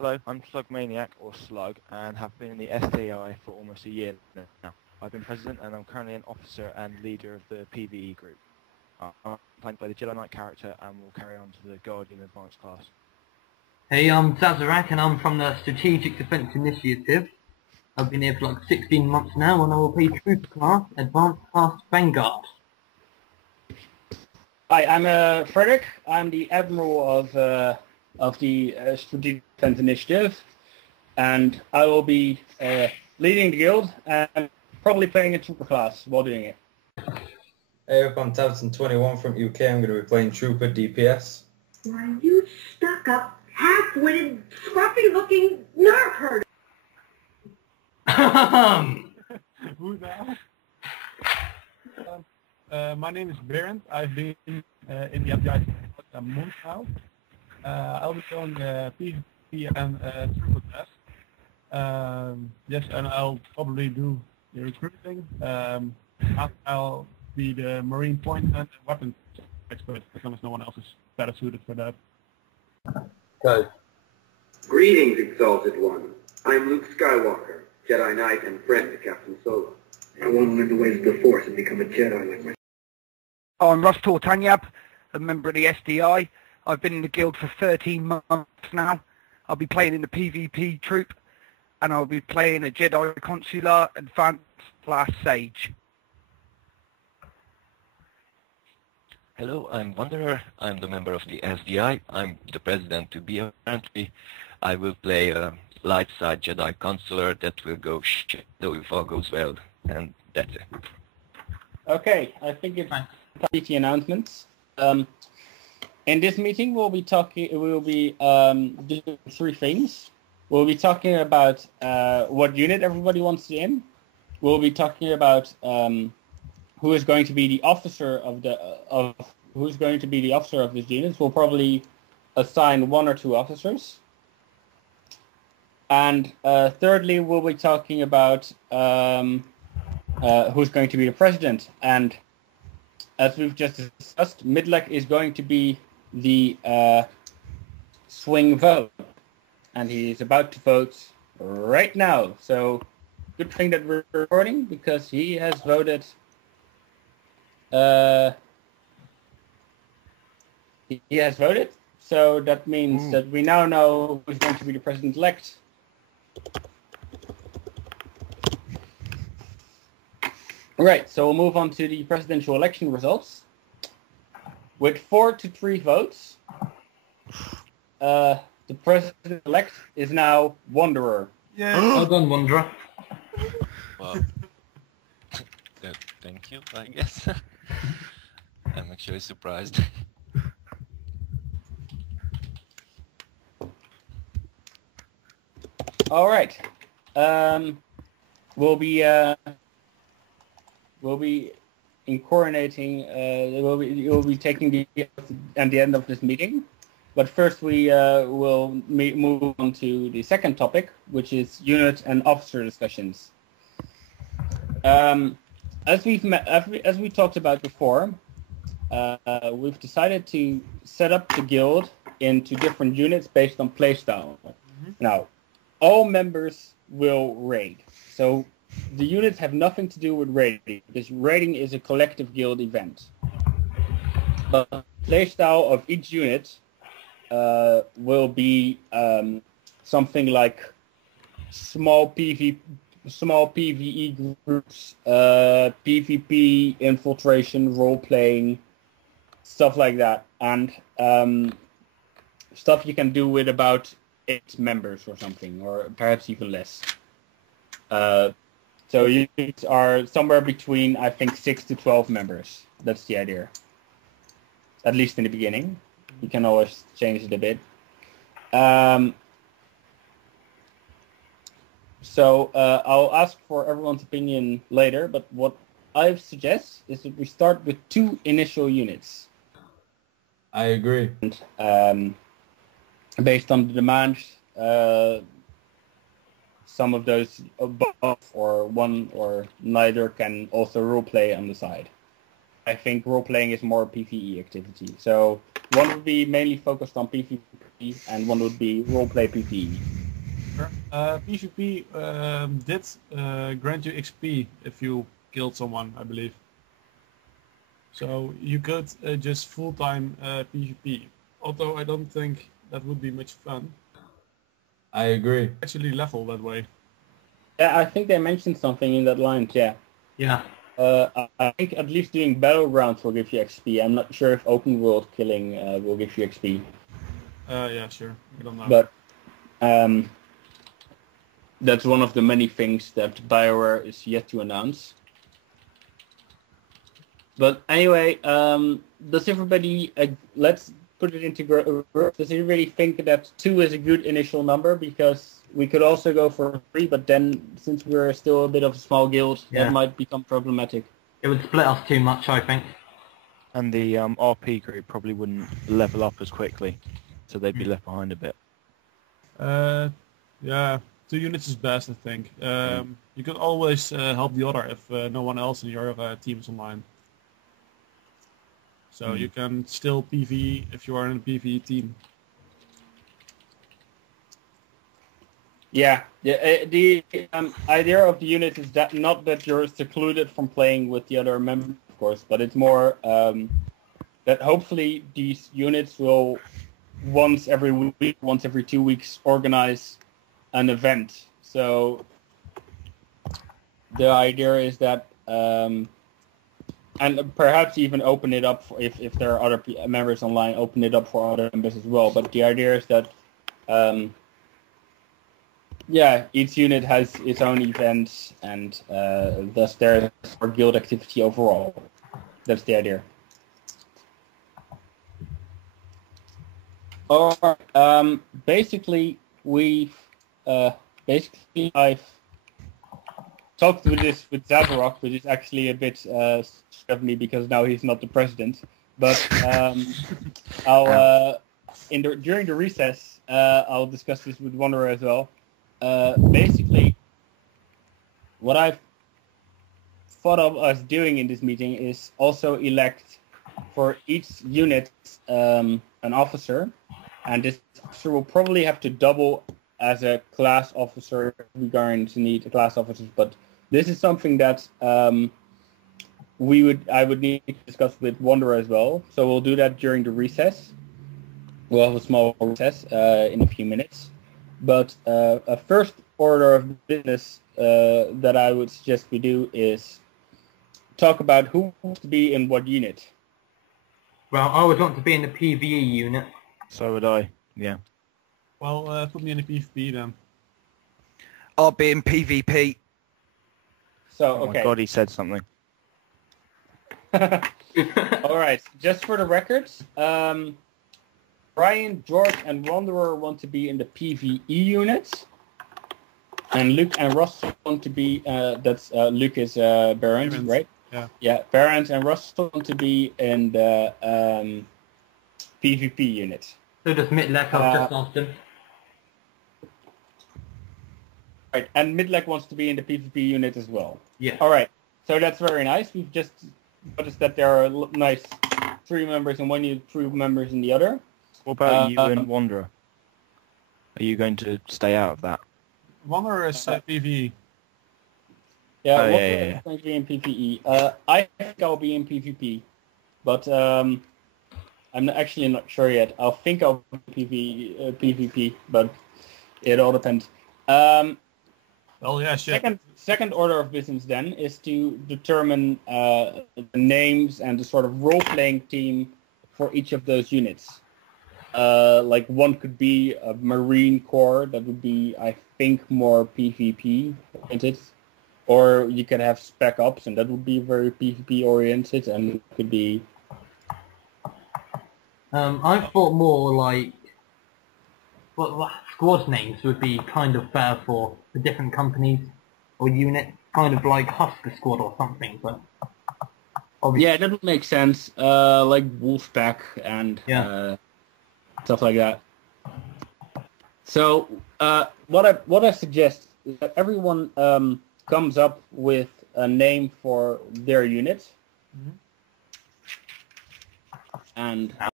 Hello, I'm Slugmaniac, or Slug, and have been in the SDI for almost a year now. I've been president, and I'm currently an officer and leader of the PvE group. I'm playing by the Jedi Knight character, and will carry on to the Guardian Advanced class. Hey, I'm Zazarok, and I'm from the Strategic Defence Initiative. I've been here for like 16 months now, and I will play Trooper class, Advanced class Vanguard. Hi, I'm Frederik. I'm the Admiral of the Strategic Defense Initiative, and I will be leading the guild and probably playing a Trooper class while doing it. Hey, I'm Tabbz 21 from UK. I'm going to be playing Trooper DPS. Why, you stuck-up, half-witted, scruffy-looking nerf herder! Who's that? My name is Berend. I've been in the FBI for a month now. I'll be showing PvP and Trooper class. Yes, and I'll probably do the recruiting. I'll be the Marine point and weapons expert, as long as no one else is better suited for that. Go. Greetings, Exalted One. I'm Luke Skywalker, Jedi Knight and friend to Captain Solo. I want to learn the ways of the Force and become a Jedi like myself. I'm Rustor Tanyab, a member of the SDI. I've been in the guild for 13 months now. I'll be playing in the PvP troop, and I'll be playing a Jedi Consular Advanced class Sage. Hello, I'm Wanderer. I'm the member of the SDI. I'm the president to be apparently. I will play a light side Jedi Consular that will go shadow if all goes well, and that's it. Okay, I think it's meeting announcements. In this meeting, we'll be doing three things. We'll be talking about what unit everybody wants in. We'll be talking about who is going to be the officer of this unit. We'll probably assign one or two officers. And thirdly, we'll be talking about who's going to be the president. And as we've just discussed, Mitlek is going to be the swing vote. And he's about to vote right now. So good thing that we're recording, because he has voted. He has voted, so that means that we now know who's going to be the president-elect. Right, so we'll move on to the presidential election results. With 4-3 votes, the president-elect is now Wanderer. Yeah. Well done, Wanderer. Well, thank you, I guess. I'm actually surprised. All right. We'll be incoronating. We'll be taking the at the end of this meeting. But first, we will move on to the second topic, which is unit and officer discussions. As we talked about before, we've decided to set up the guild into different units based on playstyle. Mm-hmm. Now, all members will raid. So the units have nothing to do with raiding, because raiding is a collective guild event. But the playstyle of each unit will be something like small PvE groups, PvP, infiltration, role-playing, stuff like that, and stuff you can do with about 8 members or something, or perhaps even less. So units are somewhere between, I think, 6 to 12 members. That's the idea. At least in the beginning. You can always change it a bit. So I'll ask for everyone's opinion later, but what I suggest is that we start with 2 initial units. I agree. And, based on the demand, some of those both or one or neither can also roleplay on the side. I think role-playing is more a PvE activity. So one would be mainly focused on PvP, and one would be role-play PvE. Sure. PvP did grant you XP if you killed someone, I believe. So you could just full-time PvP. Although I don't think that would be much fun. I agree. Actually level that way. Yeah, I think they mentioned something in that line, yeah. Yeah. I think at least doing battlegrounds will give you XP. I'm not sure if open world killing will give you XP. Yeah, sure. I don't know. But that's one of the many things that BioWare is yet to announce. But anyway, does everybody, let's put it into groups. Does everybody think that 2 is a good initial number? Because we could also go for 3, but then since we're still a bit of a small guild, that might become problematic. It would split us too much, I think. And the RP group probably wouldn't level up as quickly, so they'd be left behind a bit. Yeah, 2 units is best, I think. You can always help the other if no one else in your team is online. So you can still PvE if you are in a PvE team. Yeah, the idea of the unit is that not that you're secluded from playing with the other members, of course, but it's more that hopefully these units will once every week, once every 2 weeks organize an event. So the idea is that, and perhaps even open it up for, if there are other members online, open it up for other members as well. But the idea is that, each unit has its own events, and thus there's more guild activity overall. That's the idea. Or basically, I've talked with Zazarok, which is actually a bit of me because now he's not the president. But during the recess, I'll discuss this with Wanderer as well. Basically, what I've thought of us doing in this meeting is also elect for each unit an officer, and this officer will probably have to double as a class officer if we're going to need a class officer, but this is something that I would need to discuss with Wanderer as well. So we'll do that during the recess. We'll have a small recess in a few minutes. But a first order of business that I would suggest we do is talk about who wants to be in what unit. Well, I would want to be in the PvE unit. So would I, yeah. Well, put me in the PvP then. I'll be in PvP. So, Oh okay. my god, he said something. All right, just for the records, Brian, George, and Wanderer want to be in the PvE unit, and Luke and Ross want to be. Luke is Berend, right? Yeah. Yeah, Berend and Ross want to be in the PvP unit. So does Mitlek, I've just asked him. Right, and Mitlek wants to be in the PvP unit as well. Yeah. All right, so that's very nice. We've just noticed that there are nice 3 members in one unit, 3 members in the other. What about you and Wanderer? Are you going to stay out of that? Wanderer is PvE. Yeah, Oh, Wanderer yeah. is going to be in PvE. I think I'll be in PvP, but I'm actually not sure yet. I think I'll be PvP, but it all depends. Well, yeah, shit. Second order of business then is to determine the names and the sort of role-playing team for each of those units. Like one could be a Marine Corps, that would be, I think, more PvP oriented. Or you can have Spec Ops, and that would be very PvP oriented, and it could be... I thought more like what squad names would be kind of better for the different companies or units, kind of like Husker Squad or something, but obviously... Yeah, that would make sense, like Wolfpack and stuff like that. So, what I suggest is that everyone comes up with a name for their unit, and